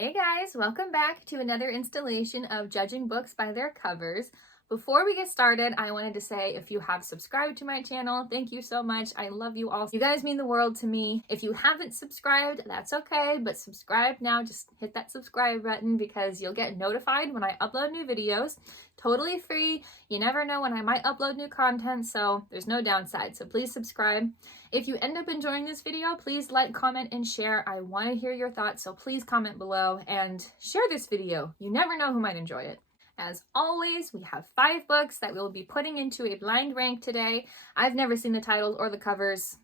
Hey guys, welcome back to another installation of Judging Books by Their Covers. Before we get started, I wanted to say if you have subscribed to my channel, thank you so much. I love you all. You guys mean the world to me. If you haven't subscribed, that's okay, but subscribe now. Just hit that subscribe button because you'll get notified when I upload new videos. Totally free. You never know when I might upload new content, so there's no downside. So please subscribe. If you end up enjoying this video, please like, comment, and share. I want to hear your thoughts, so please comment below and share this video. You never know who might enjoy it. As always, we have 5 books that we'll be putting into a blind rank today. I've never seen the titles or the covers,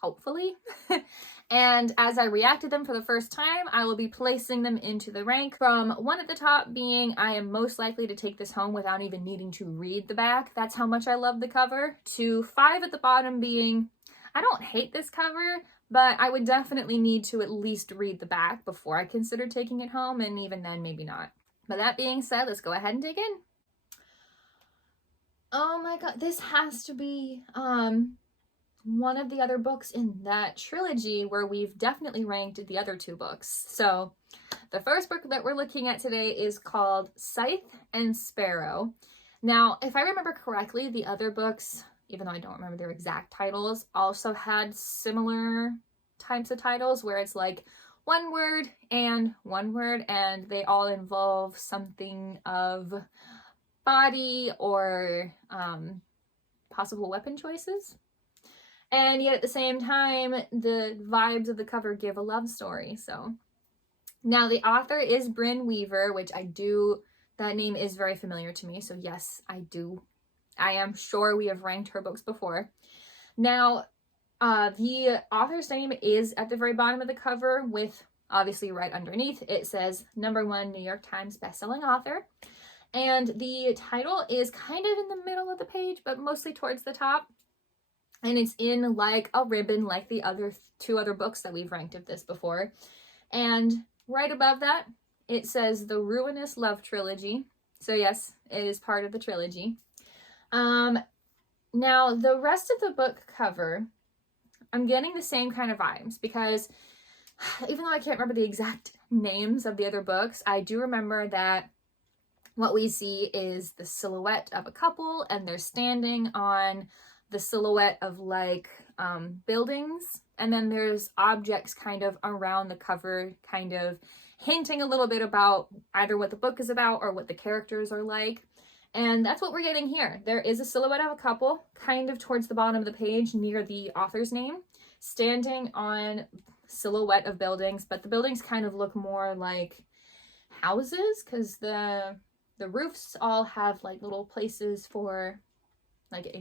hopefully. And as I react to them for the first time, I will be placing them into the rank from 1 at the top being I am most likely to take this home without even needing to read the back. That's how much I love the cover. To 5 at the bottom being I don't hate this cover, but I would definitely need to at least read the back before I consider taking it home, and even then, maybe not. But that being said, let's go ahead and dig in. Oh my god, this has to be one of the other books in that trilogy where we've definitely ranked the other 2 books. So the first book that we're looking at today is called Scythe and Sparrow. Now, if I remember correctly, the other books, even though I don't remember their exact titles, also had similar types of titles where it's like one word, and they all involve something of body or possible weapon choices. And yet at the same time, the vibes of the cover give a love story. So now the author is Brynne Weaver, which that name is very familiar to me. So yes, I am sure we have ranked her books before. Now, the author's name is at the very bottom of the cover with, obviously right underneath, it says #1 New York Times bestselling author. And the title is kind of in the middle of the page, but mostly towards the top. And it's in like a ribbon like the other 2 other books that we've ranked of this before. And right above that, it says The Ruinous Love Trilogy. So yes, it is part of the trilogy. Now, the rest of the book cover, I'm getting the same kind of vibes because even though I can't remember the exact names of the other books, I do remember that what we see is the silhouette of a couple and they're standing on the silhouette of like buildings, and then there's objects kind of around the cover kind of hinting a little bit about either what the book is about or what the characters are like. And that's what we're getting here. There is a silhouette of a couple kind of towards the bottom of the page near the author's name, standing on silhouette of buildings, but the buildings kind of look more like houses because the roofs all have like little places for like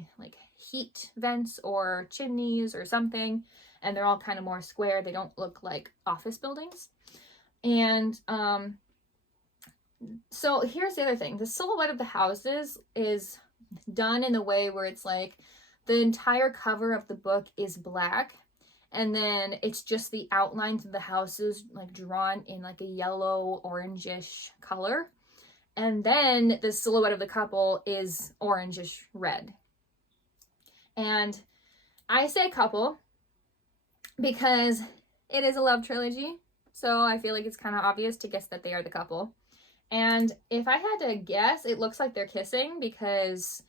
heat vents or chimneys or something, and they're all kind of more square. They don't look like office buildings. And so here's the other thing. The silhouette of the houses is done in a way where it's like the entire cover of the book is black, and then it's just the outlines of the houses like drawn in like a yellow orangish color, and then the silhouette of the couple is orangish red. And I say couple because it is a love trilogy, so I feel like it's kind of obvious to guess that they are the couple. And if I had to guess, it looks like they're kissing because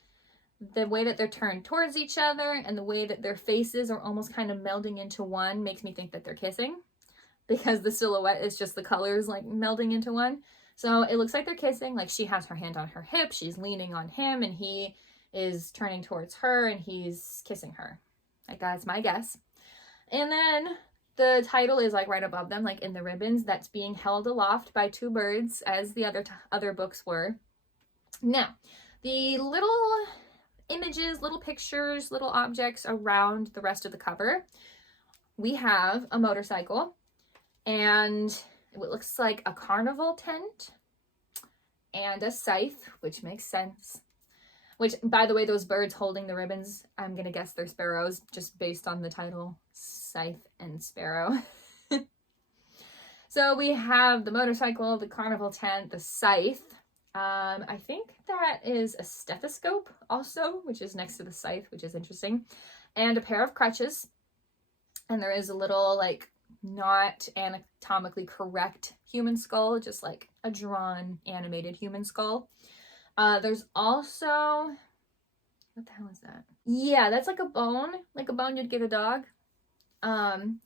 the way that they're turned towards each other and the way that their faces are almost kind of melding into one makes me think that they're kissing, because the silhouette is just the colors like melding into one. So it looks like they're kissing, like she has her hand on her hip, she's leaning on him, and he is turning towards her and he's kissing her. Like, that's my guess. And then the title is like right above them, like in the ribbons, that's being held aloft by 2 birds, as the other books were. Now, the little images, little pictures, little objects around the rest of the cover. We have a motorcycle, and it looks like a carnival tent, and a scythe, which makes sense. Which, by the way, those birds holding the ribbons, I'm going to guess they're sparrows, just based on the title, Scythe and Sparrow. So we have the motorcycle, the carnival tent, the scythe. I think that is a stethoscope also, which is next to the scythe, which is interesting. And a pair of crutches. And there is a little, like, not anatomically correct human skull, just like a drawn animated human skull. There's also, what the hell is that? Yeah, that's like a bone you'd give a dog. And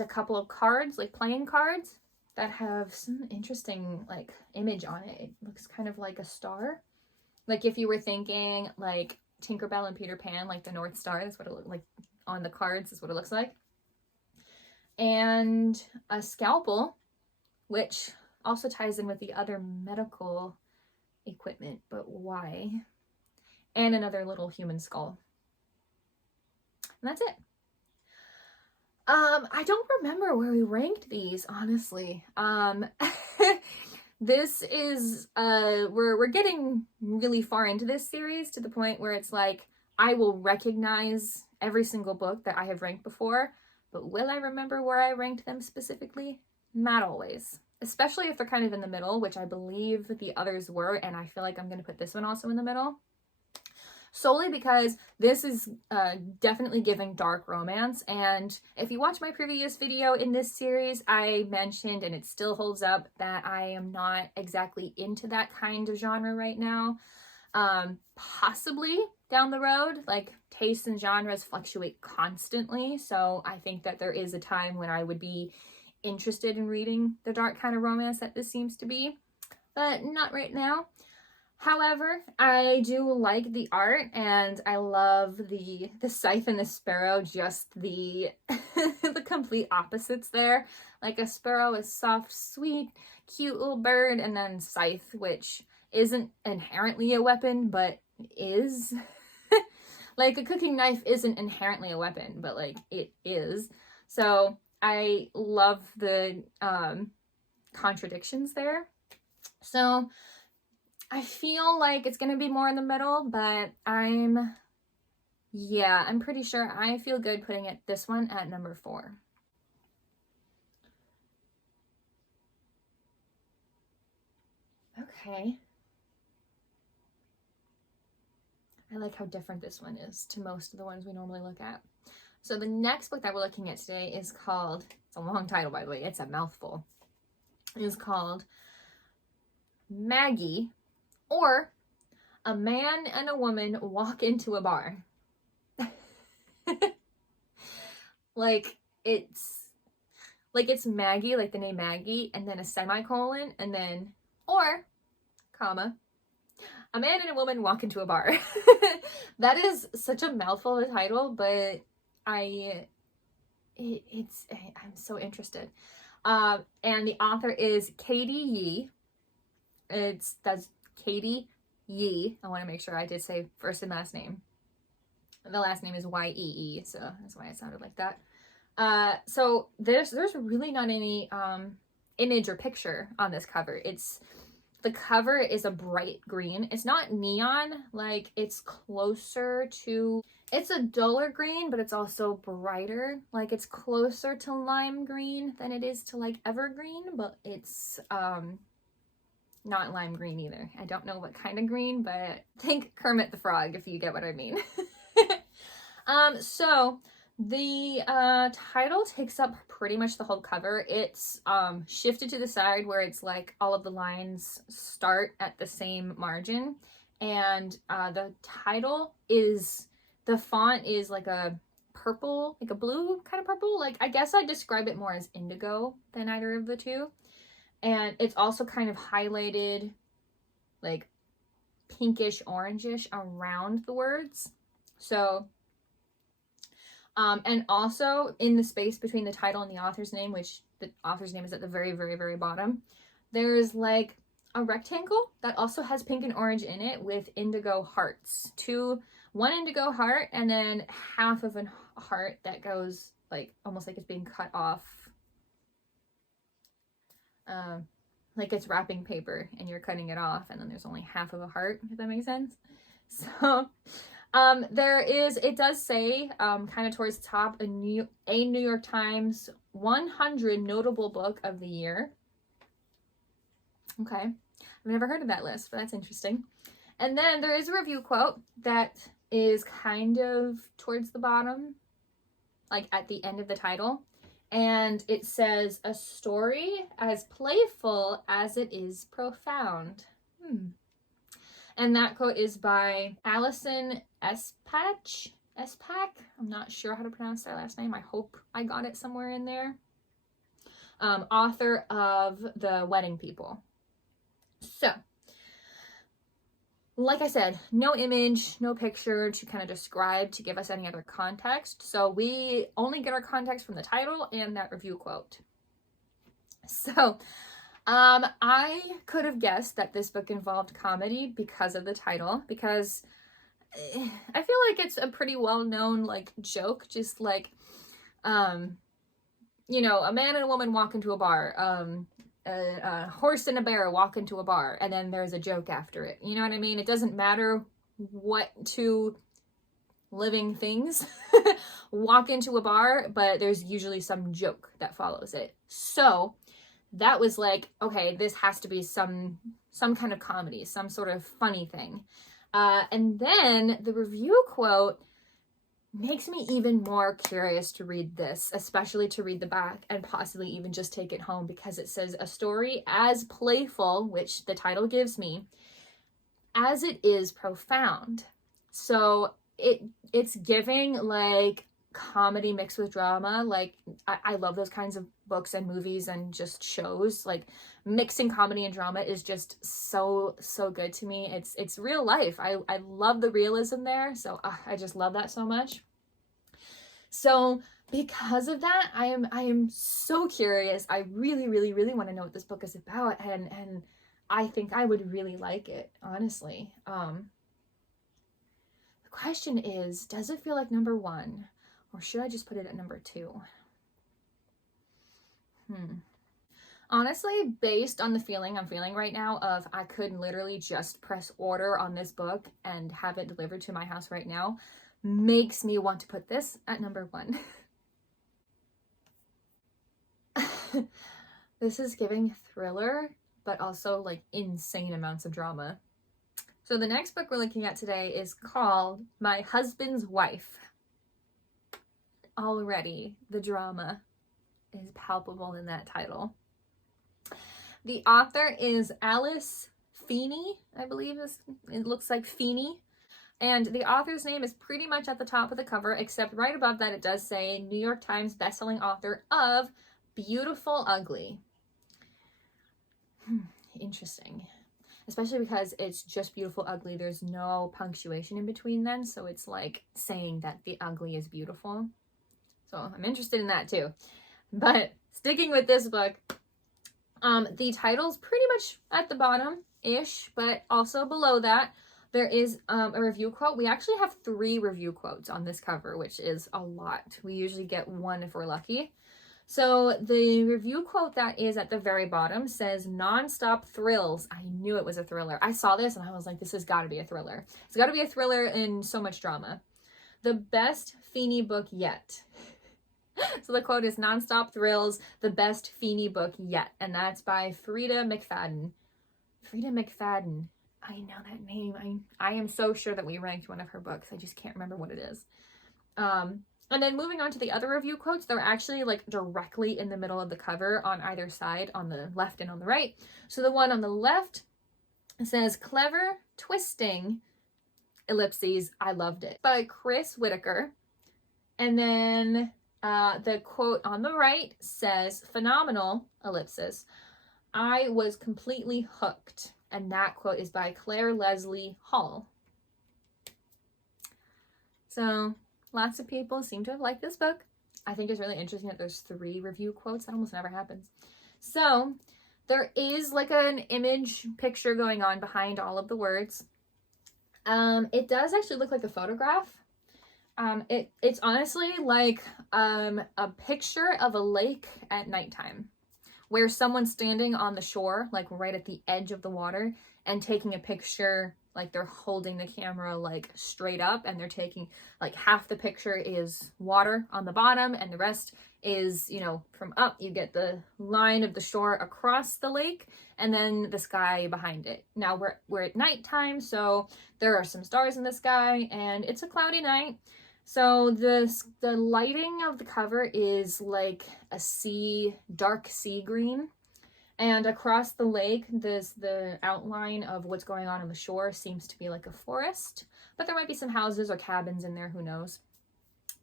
a couple of cards, like playing cards, that have some interesting like image on it. It looks kind of like a star. Like if you were thinking like Tinkerbell and Peter Pan, like the North Star, that's what it looks like on the cards, is what it looks like. And a scalpel, which also ties in with the other medical equipment, but why? And another little human skull. And that's it. I don't remember where we ranked these, honestly. This is, we're getting really far into this series to the point where it's like, I will recognize every single book that I have ranked before, but will I remember where I ranked them specifically? Not always. Especially if they're kind of in the middle, which I believe the others were, and I feel like I'm going to put this one also in the middle. Solely because this is definitely giving dark romance, and if you watch my previous video in this series, I mentioned, and it still holds up, that I am not exactly into that kind of genre right now. Possibly down the road, like tastes and genres fluctuate constantly, so I think that there is a time when I would be interested in reading the dark kind of romance that this seems to be, but not right now. However, I do like the art, and I love the Scythe and the Sparrow, just the the complete opposites there. Like a sparrow is soft, sweet, cute little bird, and then Scythe, which isn't inherently a weapon, but is. Like a cooking knife isn't inherently a weapon, but like it is. So I love the contradictions there. So I feel like it's going to be more in the middle, but I'm pretty sure I feel good putting this one at number 4. Okay. I like how different this one is to most of the ones we normally look at. So the next book that we're looking at today is called, it's a long title by the way, it's a mouthful. It is called Maggie, or A Man and a Woman Walk into a Bar. Like it's Maggie, like the name Maggie, and then a semicolon, and then, or, comma, a man and a woman walk into a bar. That is such a mouthful of a title, but I'm so interested. And the author is Katie Yee. That's Katie Yee. I want to make sure I did say first and last name. The last name is Yee, so that's why it sounded like that. So there's really not any image or picture on this cover. The cover is a bright green. It's not neon, like it's closer to, it's a duller green, but it's also brighter. Like it's closer to lime green than it is to like evergreen, but it's not lime green either. I don't know what kind of green, but think Kermit the Frog if you get what I mean. So the title takes up pretty much the whole cover. It's shifted to the side where it's like all of the lines start at the same margin, and the title is, the font is like a purple, like a blue kind of purple. Like I guess I'd describe it more as indigo than either of the two. And it's also kind of highlighted like pinkish orangish around the words. So and also in the space between the title and the author's name, which the author's name is at the very, very, very bottom, there's like a rectangle that also has pink and orange in it with indigo hearts. One indigo heart, and then half of a heart that goes like almost like it's being cut off. Like it's wrapping paper and you're cutting it off, and then there's only half of a heart, if that makes sense. So it does say kind of towards the top, a New York Times 100 notable book of the year. Okay, I've never heard of that list, but that's interesting. And then there is a review quote that is kind of towards the bottom, like at the end of the title, And it says, a story as playful as it is profound. And that quote is by Alison Espak. I'm not sure how to pronounce their last name. I hope I got it somewhere in there. Author of The Wedding People. So, like I said, no image, no picture to kind of describe, to give us any other context. So we only get our context from the title and that review quote. So, I could have guessed that this book involved comedy because of the title, because I feel like it's a pretty well-known, like, joke, just like, you know, a man and a woman walk into a bar, a horse and a bear walk into a bar, and then there's a joke after it. You know what I mean? It doesn't matter what two living things walk into a bar, but there's usually some joke that follows it. So that was like, okay, this has to be some kind of comedy, some sort of funny thing. And then the review quote makes me even more curious to read this, especially to read the back and possibly even just take it home, because it says, a story as playful, which the title gives me, as it is profound. So it's giving like comedy mixed with drama. Like I love those kinds of books and movies and just shows. Like mixing comedy and drama is just so good to me. It's real life. I love the realism there. So I just love that so much. So because of that, I am so curious. I really want to know what this book is about, and I think I would really like it, honestly. The question is, does it feel like number 1, or should I just put it at number 2? Honestly, based on the feeling I'm feeling right now of I could literally just press order on this book and have it delivered to my house right now, makes me want to put this at number 1. This is giving thriller, but also like insane amounts of drama. So the next book we're looking at today is called My Husband's Wife. Already the drama is palpable in that title. The author is Alice Feeney, I believe it looks like Feeney. And the author's name is pretty much at the top of the cover, except right above that it does say New York Times bestselling author of Beautiful Ugly. Interesting. Especially because it's just Beautiful Ugly. There's no punctuation in between them, so it's like saying that the ugly is beautiful. So I'm interested in that too. But sticking with this book, the title's pretty much at the bottom-ish, but also below that, there is a review quote. We actually have 3 review quotes on this cover, which is a lot. We usually get 1 if we're lucky. So the review quote that is at the very bottom says, "Non-stop thrills." I knew it was a thriller. I saw this and I was like, this has got to be a thriller. It's got to be a thriller and so much drama. "The best Feeney book yet." So the quote is, "Non-stop thrills, the best Feeney book yet." And that's by Freida McFadden. Freida McFadden. I know that name. I am so sure that we ranked one of her books. I just can't remember what it is. And then moving on to the other review quotes, they're actually like directly in the middle of the cover on either side, on the left and on the right. So the one on the left says, "Clever, twisting, ellipses, I loved it," by Chris Whitaker. And then the quote on the right says, "Phenomenal, ellipsis, I was completely hooked." And that quote is by Claire Leslie Hall. So lots of people seem to have liked this book. I think it's really interesting that there's 3 review quotes. That almost never happens. So there is like an image picture going on behind all of the words. It does actually look like a photograph. It's honestly like a picture of a lake at nighttime, where someone's standing on the shore, like right at the edge of the water, and taking a picture, like they're holding the camera like straight up, and they're taking like half the picture is water on the bottom and the rest is, you know, from up you get the line of the shore across the lake and then the sky behind it. Now we're at nighttime, so there are some stars in the sky and it's a cloudy night. So the lighting of the cover is like a dark sea green. And across the lake, the outline of what's going on the shore seems to be like a forest. But there might be some houses or cabins in there, who knows.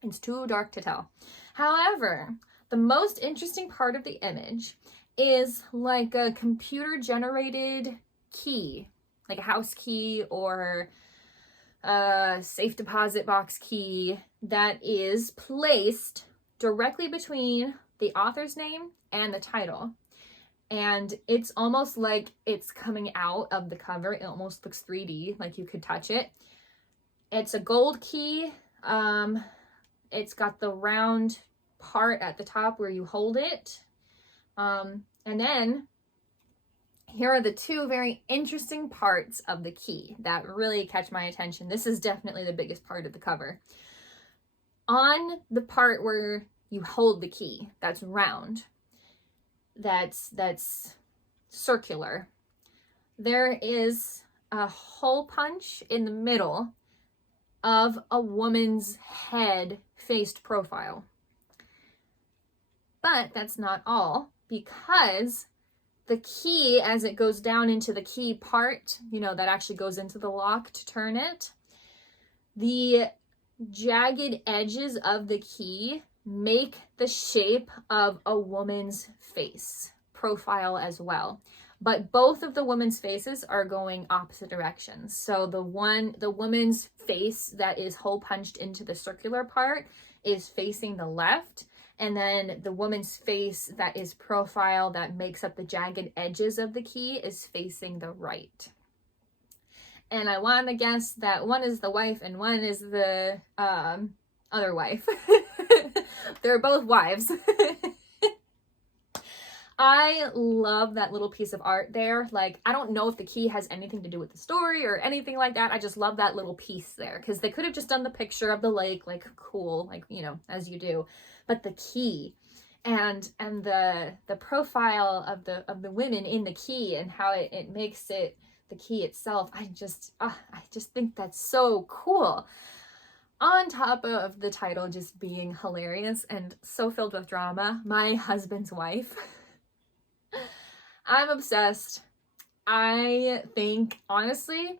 It's too dark to tell. However, the most interesting part of the image is like a computer-generated key, like a house key or a safe deposit box key that is placed directly between the author's name and the title. And it's almost like it's coming out of the cover. It almost looks 3D, like you could touch it. It's a gold key. It's got the round part at the top where you hold it. And then here are the two very interesting parts of the key that really catch my attention. This is definitely the biggest part of the cover. On the part where you hold the key, that's round, that's circular, there is a hole punch in the middle of a woman's head faced profile. But that's not all, because the key, as it goes down into the key part, that actually goes into the lock to turn it, the jagged edges of the key make the shape of a woman's face profile as well. But both of the women's faces are going opposite directions. So the woman's face that is hole punched into the circular part is facing the left, and then the woman's face that is profile that makes up the jagged edges of the key is facing the right. And I want to guess that one is the wife and one is the other wife. They're both wives. I love that little piece of art there. Like, I don't know if the key has anything to do with the story or anything like that. I just love that little piece there, because they could have just done the picture of the lake, like, cool, like, as you do. But the key and the profile of the women in the key and how it makes it the key itself, I just think that's so cool. On top of the title just being hilarious and so filled with drama, My Husband's Wife. I'm obsessed. I think, honestly,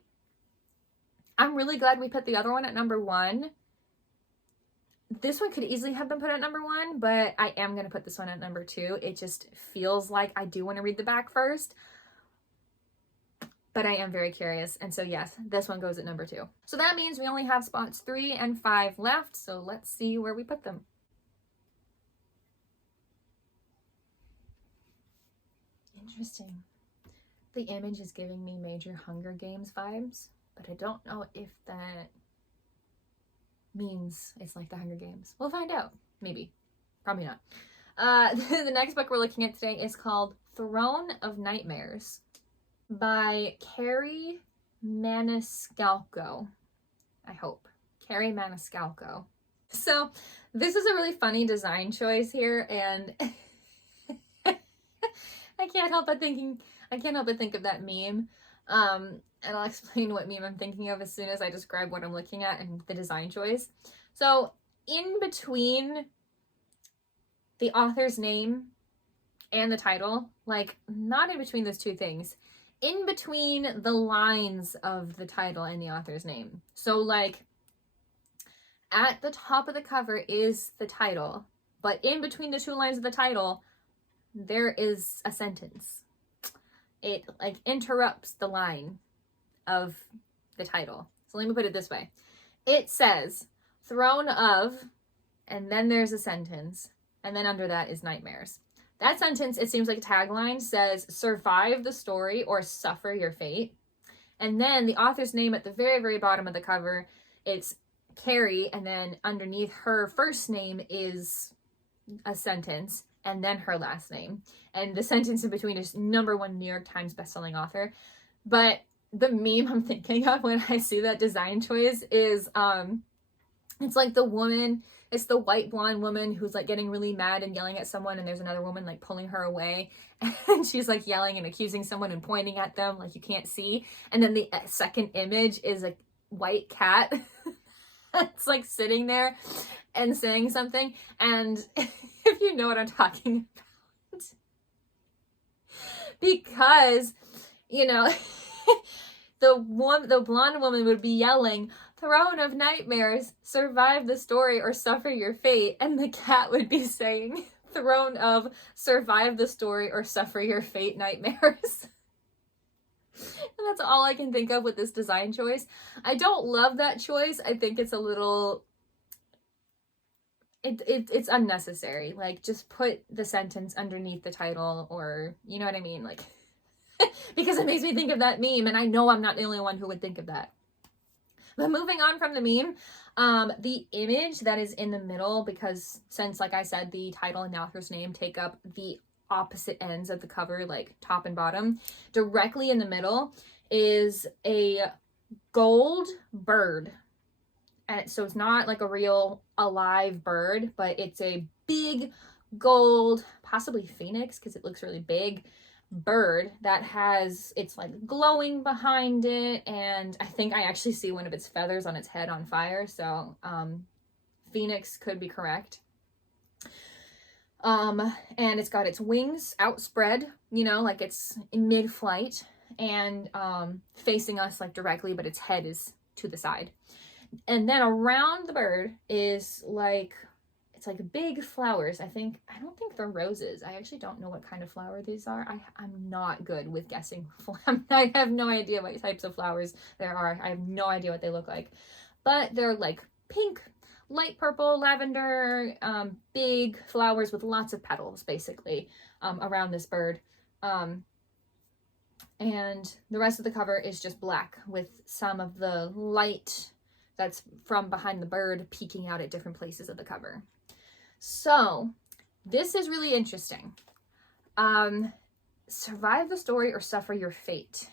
I'm really glad we put the other one at number 1. This one could easily have been put at number 1, but I am going to put this one at number 2. It just feels like I do want to read the back first. But I am very curious. And so yes, this one goes at number 2. So that means we only have spots 3 and 5 left. So let's see where we put them. Interesting. The image is giving me major Hunger Games vibes, but I don't know if that means it's like the Hunger Games. We'll find out. Maybe. Probably not. The next book we're looking at today is called Throne of Nightmares by Kerri Maniscalco. I hope. Kerri Maniscalco. So this is a really funny design choice here, and I can't help but think of that meme. And I'll explain what meme I'm thinking of as soon as I describe what I'm looking at and the design choice. So in between the author's name and the title, like not in between those two things, in between the lines of the title and the author's name. So like at the top of the cover is the title, but in between the two lines of the title, there is a sentence. It like interrupts the line of the title. So let me put it this way. It says Throne of, and then there's a sentence, and then under that is Nightmares. That sentence, it seems like a tagline, says survive the story or suffer your fate. And then the author's name at the very, very bottom of the cover, it's Kerri, and then underneath her first name is a sentence, and then her last name. And the sentence in between is #1 New York Times bestselling author. But the meme I'm thinking of when I see that design choice is, it's like the woman, it's the white blonde woman who's like getting really mad and yelling at someone, and there's another woman like pulling her away, and she's like yelling and accusing someone and pointing at them like you can't see. And then the second image is a white cat It's like sitting there and saying something. And if you know what I'm talking about, because, you know, the blonde woman would be yelling, "Throne of Nightmares, survive the story or suffer your fate." And the cat would be saying, "Throne of survive the story or suffer your fate, nightmares." And that's all I can think of with this design choice. I don't love that choice. I think it's a little... It's unnecessary. Like, just put the sentence underneath the title, or, you know what I mean? Like, because it makes me think of that meme, and I know I'm not the only one who would think of that. But moving on from the meme, the image that is in the middle, because since, like I said, the title and the author's name take up the opposite ends of the cover, like top and bottom, directly in the middle is a gold bird. And so it's not like a real alive bird, but it's a big gold, possibly phoenix, because it looks really big, bird that has, it's like glowing behind it, and I think I actually see one of its feathers on its head on fire, so phoenix could be correct. And it's got its wings outspread, you know, like it's in mid-flight, and facing us like directly, but its head is to the side. And then around the bird is like, it's like big flowers. I don't think they're roses. I actually don't know what kind of flower these are. I'm not good with guessing. I have no idea what types of flowers there are. I have no idea what they look like. But they're like pink, light purple, lavender, big flowers with lots of petals, basically, around this bird. And the rest of the cover is just black with some of the light that's from behind the bird peeking out at different places of the cover. So this is really interesting. Survive the story or suffer your fate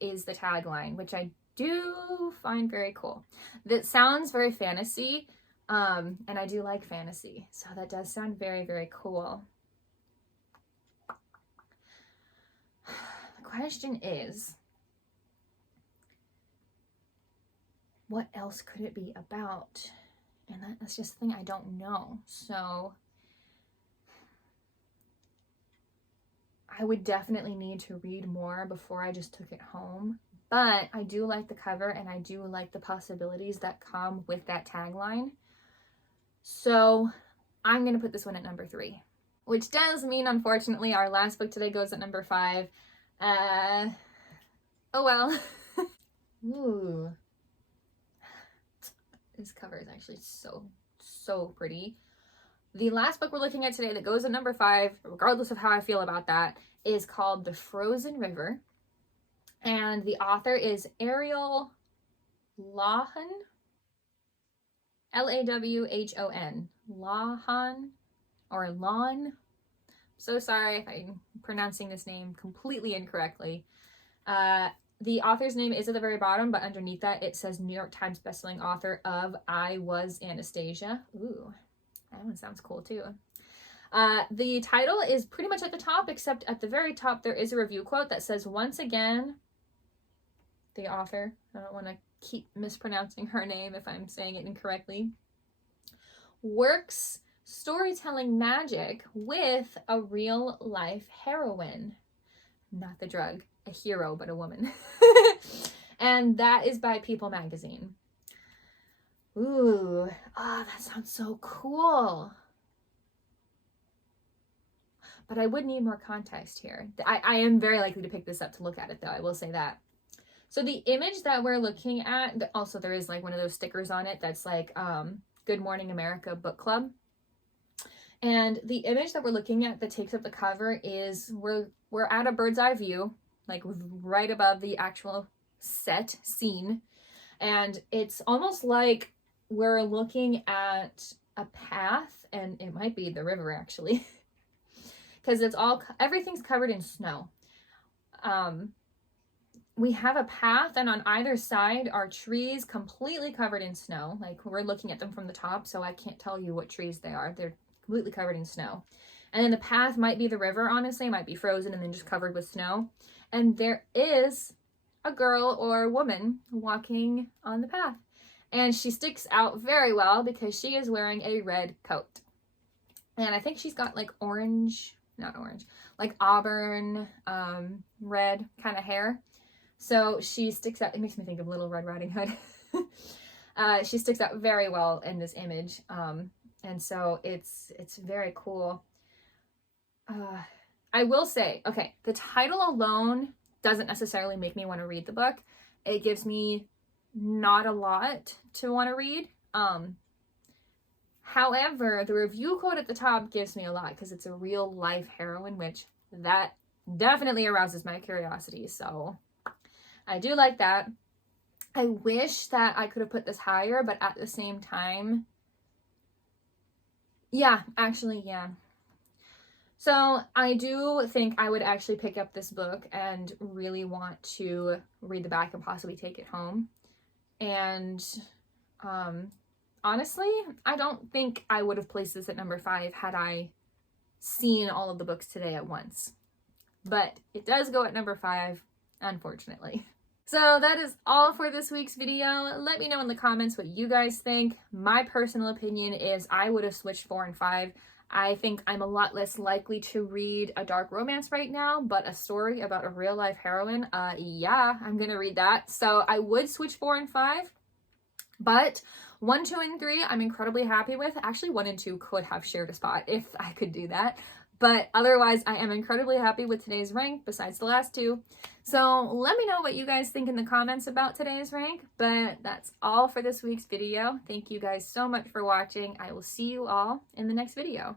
is the tagline, which I do find very cool. That sounds very fantasy, and I do like fantasy, so that does sound very, very cool. The question is, what else could it be about? And that's just the thing, I don't know. So I would definitely need to read more before I just took it home. But I do like the cover, and I do like the possibilities that come with that tagline. So I'm going to put this one at number 3. Which does mean, unfortunately, our last book today goes at number 5. Oh well. Ooh. This cover is actually so pretty. The last book we're looking at today that goes at number 5, regardless of how I feel about that, is called The Frozen River. And the author is Ariel Lawhon. Lawhon. Lawhon or Lawn. So sorry if I'm pronouncing this name completely incorrectly. The author's name is at the very bottom, but underneath that it says New York Times bestselling author of I Was Anastasia. Ooh, that one sounds cool too. The title is pretty much at the top, except at the very top there is a review quote that says, "Once again," the author, I don't want to keep mispronouncing her name if I'm saying it incorrectly, "works storytelling magic with a real life heroine." Not the drug, a hero, but a woman. And that is by People Magazine. Ooh, that sounds so cool. But I would need more context here. I am very likely to pick this up to look at it, though. I will say that. So the image that we're looking at, also there is like one of those stickers on it that's like Good Morning America Book Club. And the image that we're looking at that takes up the cover is we're at a bird's eye view, like right above the actual set scene. And it's almost like we're looking at a path, and it might be the river actually, because everything's covered in snow. We have a path, and on either side are trees completely covered in snow. Like, we're looking at them from the top, so I can't tell you what trees they are. They're completely covered in snow. And then the path might be the river, honestly. It might be frozen and then just covered with snow. And there is a girl or a woman walking on the path. And she sticks out very well because she is wearing a red coat. And I think she's got like orange, not orange, like auburn, red kind of hair. So she sticks out. It makes me think of Little Red Riding Hood. She sticks out very well in this image. And so it's very cool. I will say, okay, the title alone doesn't necessarily make me want to read the book. It gives me not a lot to want to read. However, the review quote at the top gives me a lot because it's a real life heroine, which that definitely arouses my curiosity. So I do like that. I wish that I could have put this higher, but at the same time, yeah. So I do think I would actually pick up this book and really want to read the back and possibly take it home. And honestly, I don't think I would have placed this at number 5 had I seen all of the books today at once. But it does go at number 5, unfortunately. So that is all for this week's video. Let me know in the comments what you guys think. My personal opinion is I would have switched 4 and 5. I think I'm a lot less likely to read a dark romance right now, but a story about a real life heroine, yeah, I'm gonna read that. So I would switch 4 and 5, but 1, 2, and 3 I'm incredibly happy with. Actually, 1 and 2 could have shared a spot if I could do that. But otherwise, I am incredibly happy with today's rank, besides the last 2. So let me know what you guys think in the comments about today's rank. But that's all for this week's video. Thank you guys so much for watching. I will see you all in the next video.